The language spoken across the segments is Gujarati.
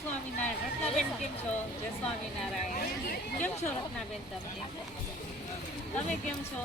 સ્વામિનારાયણ. રત્નાબેન કેમ છો? જય સ્વામિનારાયણ. કેમ છો રત્નાબેન તમે કેમ છો?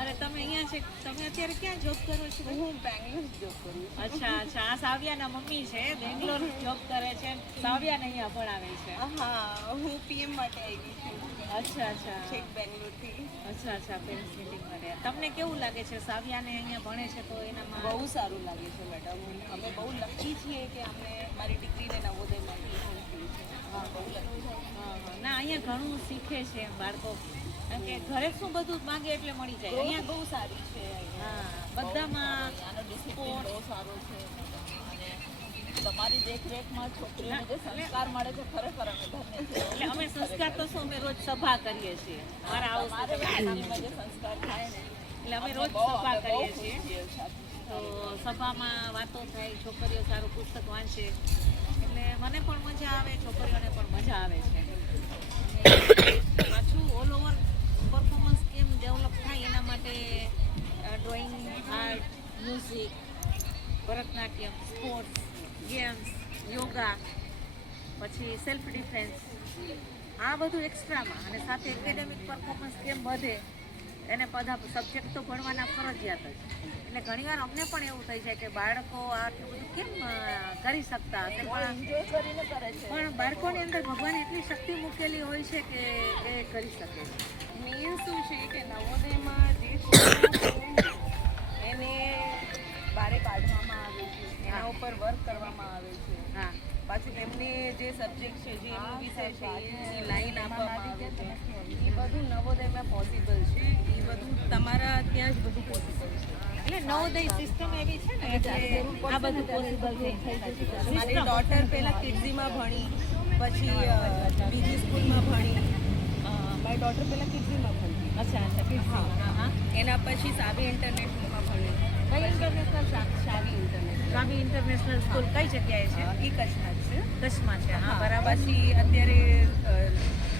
અરે તમે અહીંયા છે, તમે અત્યારે ક્યાં જોબ કરો છો? હું બેંગ્લોર જોબ કરું છું. અચ્છા. આ સાવ્યાના મમ્મી છે, બેંગ્લોર જોબ કરે છે, સાવ્યાને અહીંયા ભણાવે છે. હા, હું પીએમ માટે આવી છું. અચ્છા. છેક બેંગ્લોરથી. અચ્છા. પેરેન્ટ્સ મીટિંગ માટે. તમને કેવું લાગે છે સાવ્યાને અહીંયા ભણે છે તો એનામાં? બહુ સારું લાગે છે મેડમ. અમે બહુ લકી છીએ કે અમને મારી દીકરીને નવોદયમાં એડમિશન થયું છે. હા, બહુ લકી છે. ના, અહીંયા ઘણું શીખે છે બાળકો. કારણ કે ઘરે શું બધું માંગે એટલે મળી જાય. અહીંયા બહુ સારી છે. હા, બધામાં આનો ડિસિપ્લિન બહુ સારો છે. અને તમારી દેખરેખમાં છોકરીઓને જે સંસ્કાર મળે છે ખરેખર અમે ધન્ય છે. એટલે અમે સંસ્કાર તો શું, અમે રોજ સભા કરીએ છીએ. મારા મારે જે સંસ્કાર થાય ને એટલે અમે રોજ સભા કરીએ છીએ. છીએ. તો સભામાં વાતો થાય, છોકરીઓ સારું પુસ્તક વાંચે એટલે મને પણ મજા આવે, છોકરીઓને પણ મજા આવે છે. પાછું ઓલ ઓવર પરફોર્મન્સ કેમ ડેવલપ થાય એના માટે drawing, art, music, Bharatanatyam, sports, games, yoga, પછી સેલ્ફ ડિફેન્સ, આ બધું એક્સ્ટ્રામાં. અને સાથે એકેડેમિક પરફોર્મન્સ કેમ વધે એને બધા સબ્જેક્ટ તો ભણવાના ફરજિયાત જ. એટલે ઘણીવાર અમને પણ એવું થઈ જાય કે બાળકો આટલું બધું કેમ કરી શકતા હશે, પણ બાળકોની અંદર ભગવાન એટલી શક્તિ મૂકેલી હોય છે કે એ કરી શકે. મેન શું છે કે નવોદયમાં જે છોકરીઓ એને બારે કાઢવામાં આવે છે, એના ઉપર વર્ક કરવામાં આવે છે. હા, પાછું એમને જે સબ્જેક્ટ છે, જે એમનો વિષય છે, એની લાઈન આપવામાં આવે છે. એ બધું નવોદયમાં પોસિબલ છે. એ બધું તમારા ત્યાં જ બધું પોસિબલ છે. એટલે નવોદય સિસ્ટમ એવી છે ને એટલે આ બધું પોસિબલ થઈ શકે. મારી ડોટર પહેલાં કિડઝીમાં ભણી, પછી બીજી સ્કૂલમાં ભણી. મારી ડોટર પહેલાં કિડઝીમાં ભણી. અચ્છા. હા. એના પછી સાવી ઇન્ટરનેશનલમાં ભણી. કઈ ઇન્ટરનેશનલ? સાવી ઇન્ટરનેશનલ. સ્વામી ઇન્ટરનેશનલ સ્કૂલ કઈ જગ્યાએ છે? એ કચ્છમાં જ છે. કચ્છમાં છે. હા, બરાબર. પછી અત્યારે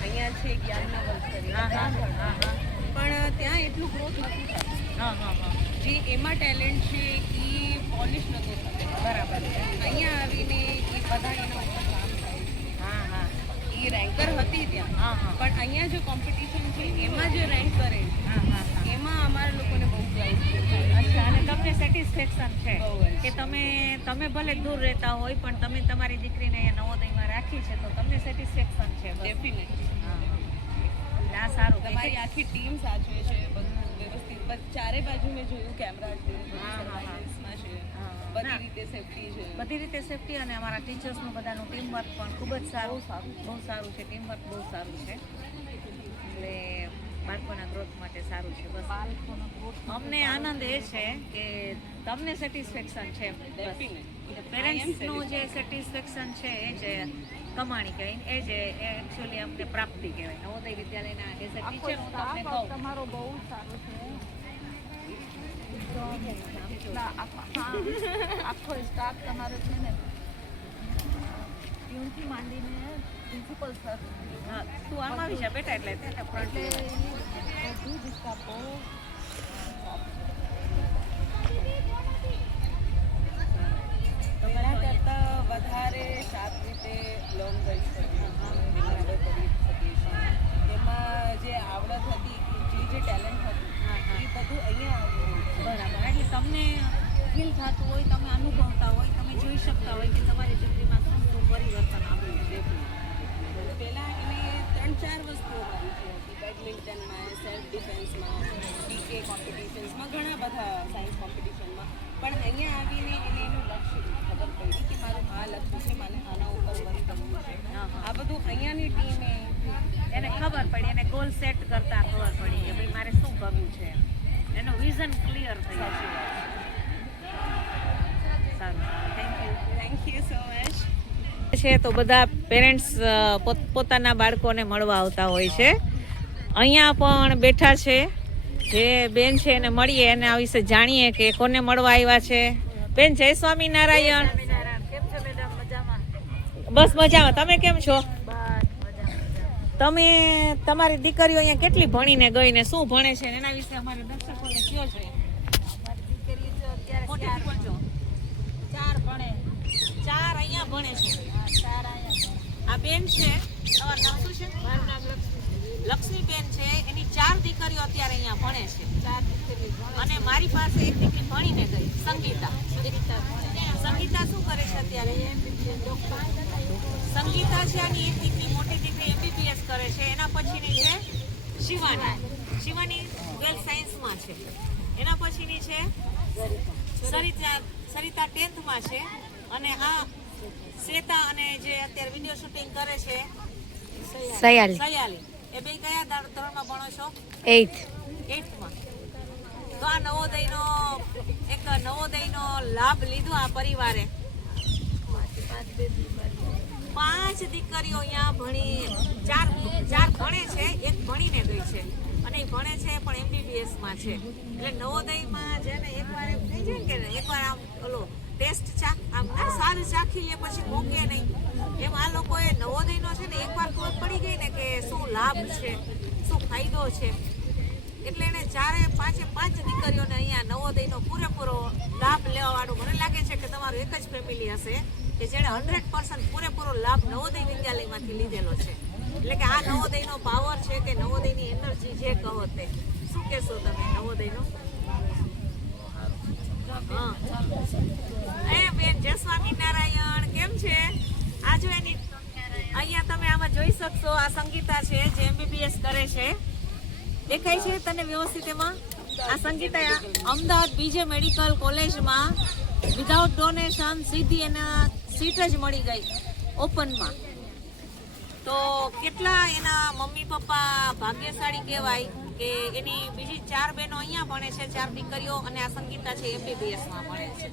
અહીંયા છે જ્ઞાનના વર્ષ કરી. હા. પણ ત્યાં એટલું ગ્રોથ નથી થતું. હા. જે એમાં ટેલેન્ટ છે એ પોલિશ નતો થતો. બરાબર. અહીંયા આવીને એ બધા એના ઉપર કામ થાય છે. હા. એ રેન્કર હતી ત્યાં, હા. પણ અહીંયા જે કોમ્પિટિશન છે એમાં જે રેન્ક કરે હા. એમાં અમારા લોકોને બહુ પ્રાઇઝ છે. અચ્છા. અને તમને સેટિસ્ફેક્શન છે બહુ જ. કે તમે ભલે દૂર રહેતા હોય પણ તમે તમારી દીકરીને અહીંયા નવોદયમાં રાખી છે તો તમને સેટિસ્ફેક્શન છે? ડેફિનેટલી. આ સારું. તમારી આખી ટીમ સાચવે છે, બધું વ્યવસ્થિત. ચારે બાજુ મેં જોયું કેમેરા છે, સર્વાઇલન્સમાં છે, બધી રીતે સેફટી છે. બધી રીતે સેફટી. અને અમારા ટીચર્સનું બધાનું ટીમ વર્ક પણ ખૂબ જ સારું છે. ટીમ વર્ક બહુ સારું છે. એટલે બાળકોના ગ્રોથ માટે સારું છે. બસ અમને આનંદ એ છે કે તમને સેટિસ્ફેક્શન છે. પેરેન્ટ્સનું જે સેટિસ્ફેક્શન છે એ જે કમાણી કહેવાય એ જે એકચ્યુઅલી અમને પ્રાપ્તિ કહેવાય. નવોદય વિદ્યાલયના એઝ અ ટીચર હું તમને કહું, તમારો બહુ સારો છે. આખો સ્ટાફ તમારો છે ને, ટ્યુનથી માંડીને પ્રિન્સિપલ સર. હા, તું આમ આવી જા બેટા. એટલે ફ્રન્ટ બધું જ સ્ટાફ બહુ પહેલાં કરતાં વધારે સારી રીતે લોન કરી શકીએ, કરી શકીએ છીએ. એમાં જે આવડત હતી, જે ટેલેન્ટ હતું, એ બધું અહીંયા આવ્યું. બરાબર. એટલે તમને ફીલ થતું હોય, તમે અનુભવતા હોય, તમે જોઈ શકતા હોય કે તમારી દીકરીમાં શું પરિવર્તન આવ્યું છે. પહેલાં એને 3-4 વસ્તુઓ મારી હતી. બેડમિન્ટનમાં, સેલ્ફ ડિફેન્સમાં, ડીકે કોમ્પિટિશન્સમાં, ઘણા બધા સાયન્સ કોમ્પિટિશનમાં. પણ અહીંયા આવીને એને એનું લક્ષ્ય ખબર પડી કે મારું આ લક્ષ્ય છે, મને આના ઉપર વર્ક કરવું છે. આ બધું અહીંયાની ટીમે એને ખબર પડી, એને ગોલ સેટ કરતા ખબર પડી કે ભાઈ મારે શું કરવું છે. એનો વિઝન ક્લિયર થઈ ગયું. સારું. Thank you so much. છે તો બધા પેરેન્ટ્સ પોતાના બાળકોને મળવા આવતા હોય છે. અહીંયા પણ બેઠા છે જે બેન છે એને મળીએ, એના વિશે જાણીએ કે કોને મળવા આવ્યા છે. બેન જય સ્વામિનારાયણ. બસ મજામાં. તમે કેમ છો? તમે તમારી દીકરીઓ અહીંયા કેટલી ભણીને ગઈ ને શું ભણે છે એના વિશે અમારે દર્શકોને કયો છે. અત્યારે 4 ભણે. 4 અહીંયા ભણે છે. 4 આ બેન છે, તમારું નામ શું છે? મારું નામ લક્ષ્મીબેન છે. એની 4 દીકરીઓ અત્યારે અહીંયા ભણે છે. 4 દીકરી અને મારી પાસે એક દીકરી ભણીને ગઈ, સંગીતા. સંગીતા શું કરે છે અત્યારે? સંગીતા છે આની એક દીકરી, મોટી દીકરી MBBS કરે છે. એના પછીની છે શિવાની. શિવાની 12th સાયન્સમાં છે. એના પછીની છે સરિતા 10th માં છે. અને આ શ્વેતા અને જે અત્યારે વિડીયો શૂટિંગ કરે છે સયાલી. એ બે કયા ધોરણમાં ભણો છો? 8th માં. તો આ નવોદયનો લાભ લીધો આ પરિવારે. 5 દીકરીઓ અહીંયા ભણી, 4 ભણે છે, એક ભણીને ગઈ છે. અને એ ભણે છે પણ MBBS માં છે. એટલે નવોદયમાં જેને એકવાર એમ થઈ જાય કે એકવાર આમ ઓલો ટેસ્ટ આમ સારું ચાખી લે પછી મોકે નહીં, એમ આ લોકોએ નવોદયનો છે ને એકવાર ખબર પડી ગઈ ને કે શું લાભ છે, શું ફાયદો છે. એટલે એને 5 દીકરીઓને અહીંયા નવોદયનો પૂરેપૂરો લાભ લેવાવાળું મને લાગે છે કે તમારું એક જ ફેમિલી હશે કે જેણે 100% પૂરેપૂરો લાભ નવોદય વિદ્યાલયમાંથી લીધેલો છે. એટલે કે આ નવોદયનો પાવર છે કે નવોદયની એનર્જી જે કહો તે. શું કહેશો તમે નવોદયનો? હા બેન જય સ્વામિનારાયણ, કેમ છે? આ જો એની અહીંયા તમે આમાં જોઈ શકશો, આ સંગીતા છે જે MBBS કરે છે. દેખાય છે તને વ્યવસ્થિત એમાં? આ સંગીતા અમદાવાદ બીજે મેડિકલ કોલેજમાં વિધાઉટ ડોનેશન સીધી એના સીટ જ મળી ગઈ ઓપનમાં. તો કેટલા એના મમ્મી પપ્પા ભાગ્યશાળી કહેવાય કે એની બીજી 4 બહેનો અહીંયા ભણે છે, 4 દીકરીઓ, અને આ સંગીતા છે MBBS માં ભણે છે.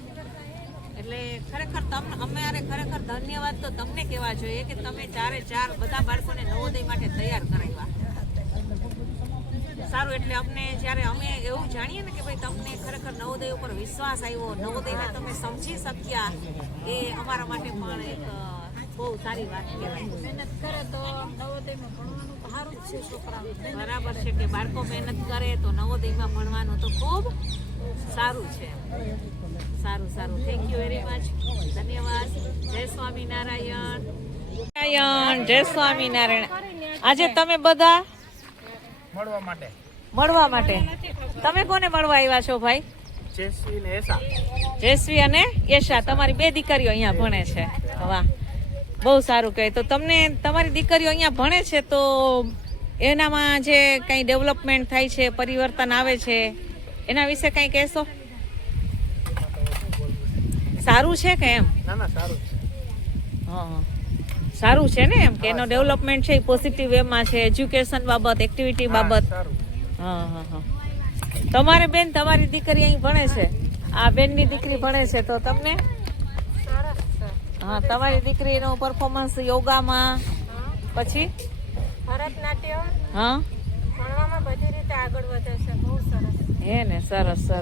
એટલે ખરેખર અમારે ખરેખર ધન્યવાદ તો તમને કહેવા જોઈએ કે તમે 4 બધા બાળકોને નવોદય માટે તૈયાર કરાવ્યા. સારું, એટલે અમને જ્યારે અમે એવું જાણીએ ને કે ભાઈ તમને ખરેખર નવોદય ઉપર વિશ્વાસ આવ્યો, નવોદયને તમે સમજી શક્યા, એ અમારા માટે પણ એક બહુ સારી વાત કહેવાય. મહેનત કરે તો નવોદયમાં ભણવાનું સારું જ છે છોકરાઓ. બરાબર છે કે બાળકો મહેનત કરે તો નવોદયમાં ભણવાનું તો ખૂબ સારું છે. સારું. Thank you very much. ધન્યવાદ. જય સ્વામિનારાયણ. જય સ્વામિનારાયણ. આજે તમે બધા મળવા માટે તમે કોને મળવા આવ્યા છો ભાઈ? જયશ્રી અને યશા. તમારી 2 દીકરીઓ અહીંયા ભણે છે. વાહ, બહુ સારું કહે. તો તમને તમારી દીકરીઓ અહીંયા ભણે છે તો એનામાં જે કંઈ ડેવલપમેન્ટ થાય છે, પરિવર્તન આવે છે, એના વિશે કંઈ કહેશો? સારું છે કે એમ? સારું છે. હા, સારું છે ને, એમ કે એનો ડેવલપમેન્ટ છે એ પોઝિટિવ વેમાં છે, એજ્યુકેશન બાબત, એક્ટિવિટી બાબત. હા. તમારે બેન, તમારી દીકરી અહીં ભણે છે, આ બેનની દીકરી ભણે છે, તો તમને? હા, તમારી દીકરીનું પરફોર્મન્સ યોગામાં, પછી ભરતનાટ્યમ, હા, ભણવામાં બધી રીતે આગળ વધે છે. બહુ સરસ. હે ને? સરસ.